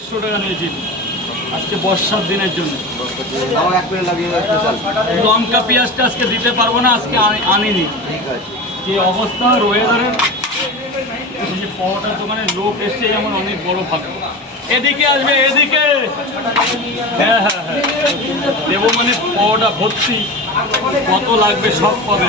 একশো টাকা নিয়েছি। আজকে বর্ষার দিনের জন্য। লঙ্কা পেঁয়াজটা আজকে দিতে পারব না আজকে আনিনি। যে অবস্থা ওয়েদারের এই যে পরোটার দোকানে লোক এসছে যেমন অনেক বড় ফাঁকা এদিকে আসবে এদিকে। হ্যাঁ হ্যাঁ হ্যাঁ। দেবো মানে পরোটা ভর্তি। কত লাগবে সব পাবে।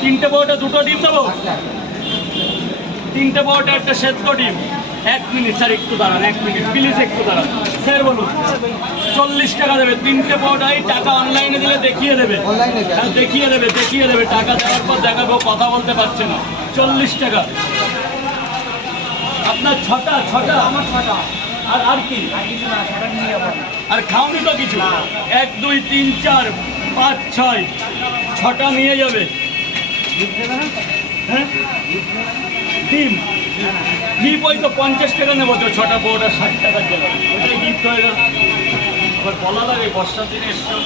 তিনটে বড়টা দুটো ডিম দেবো? তিনটে বড়টা একটা সেদ্ধ ডিম। এক মিনিট স্যার একটু দাঁড়ান এক মিনিট প্লিজ একটু দাঁড়ান। স্যার বলুন চল্লিশ টাকা দেবে। তিনটে বড়টাই টাকা অনলাইনে দিলে দেখিয়ে দেবে। অনলাইনে হ্যাঁ দেখিয়ে দেবে দেখিয়ে দেবে। টাকা দেওয়ার পর দেখাবো কথা বলতে পারছে না। চল্লিশ টাকা। আপনার ছটা ছটা আমার ছটা। আর আর কি? আর খাওনি তো কিছু? এক দুই তিন চার পাঁচ ছয়। ছটা নিয়ে যাবে। ডিম। ডিপ ওই তো পঞ্চাশ টাকা নেব, তো ছটা বউটা ষাট টাকার জন্য ওটাই গিফট হয়ে গেল। এবার বলা লাগে বর্ষার দিনে এসছো।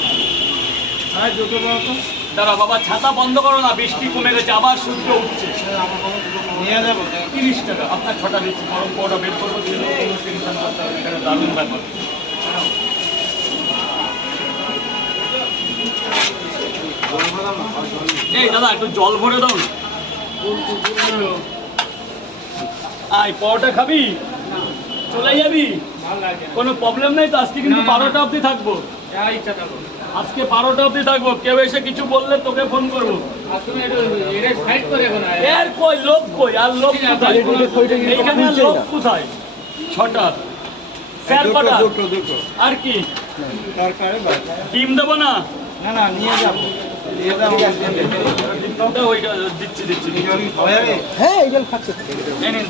হ্যাঁ দুটো বলতো দাঁড়া বাবা, ছাতা বন্ধ করো না, বৃষ্টি কমে গেছে, আবার সূর্য উঠছে। তিরিশ টাকা। আপনার ছটা দিচ্ছি, গরম পরোটা বের করব দারুণ ব্যাপার। এই দাদা একটু জল ভরে দাও আয় পরোটা খাবি? চলে যাবি? কোনো প্রবলেম নেই তো? আজকে কিন্তু বারোটা অবধি থাকব। আজকে বারোটা অবধি থাকব। কেউ এসে কিছু বললে তোকে ফোন করব। এর কই লোক কই? আর লোক কোথায়? এইখানে লোক কোথায়? ছটা। স্যার কটা আর কি? ডিম দেবো না? না না নিয়ে যাব। হয়ে হ্যাঁ এইগুলো খাচ্ছে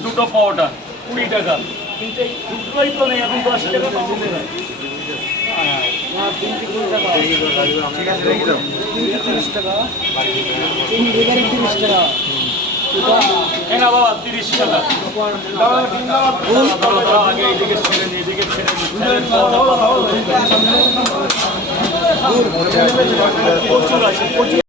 দুটো পাওয়াটা কুড়ি টাকা কিন্তু এই দুটোই তো নেই এখন দশ টাকা বাবা তিরিশ টাকা দাও, দাও, আগে এইদিকে ছেড়ে নি, এদিকে ছেড়ে নি। ছেড়ে পাওয়াটা পাতলা। প্রচুর আছে প্রচুর